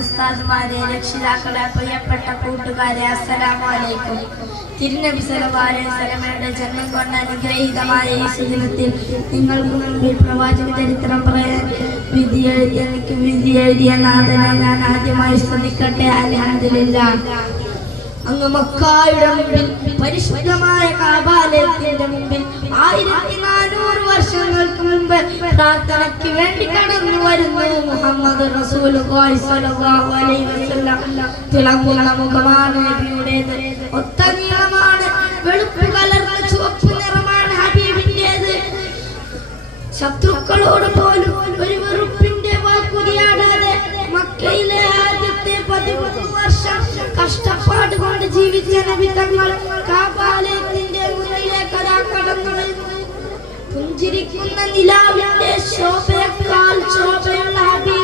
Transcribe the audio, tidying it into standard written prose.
ഉസ്താദ്മാരെ, രക്ഷിതാക്കളെ, പ്രിയപ്പെട്ട കൂട്ടുകാരെ, അസ്സലാമു അലൈക്കും. തിരുനബി സല്ലല്ലാഹു അലൈഹി വസല്ലമയുടെ ജന്മം കൊണ്ട് അനുഗ്രഹീതമായ ഈ സുദിനത്തിൽ നിങ്ങൾക്ക് മുൻപിൽ പ്രവാചക ചരിത്രം പറയാൻ വിധി എഴുതിയ നാഥനെ ഞാൻ ആദ്യമായി സ്തുതിക്കട്ടെ. അൽഹംദുലില്ലാഹ്. അങ്ങ് മക്കായുടെ മുമ്പിൽ, പരിശുദ്ധമായ കഅബാലയത്തിന്റെ മുമ്പിൽ 1400 വർഷങ്ങൾക്ക് മുമ്പ് പ്രാർത്ഥനയ്ക്ക് വേണ്ടി കടന്നു വരുന്നു മുഹമ്മദ് റസൂലുള്ളാഹി സ്വല്ലല്ലാഹു അലൈഹി വസല്ലം. തിളങ്ങുന്ന മുഖമാണ് നബിയുടേത്, ഒത്ത നീളമാണ്, വെളുപ്പ് കലർന്ന ചുവപ്പ് നിറമാണ് ഹബീബിന്റേത്. ശത്രുക്കളോട് പോലും ഒരു വെറുപ്പിന്റെ വാക്കുതിയാടാതെ മക്കയിലെ ആദ്യത്തെ 13 വർഷം കഷ്ടപ്പാട് കൊണ്ട് ജീവിച്ച നബി തങ്ങൾ കഅബാലയത്തിന്റെ മുന്നിലേക്ക് കടന്നു വരുന്നു. പുഞ്ചിരിക്കുന്ന നിലാവിന്റെ ശോഭയേക്കാൾ ശോഭയുള്ള ഹബീബ്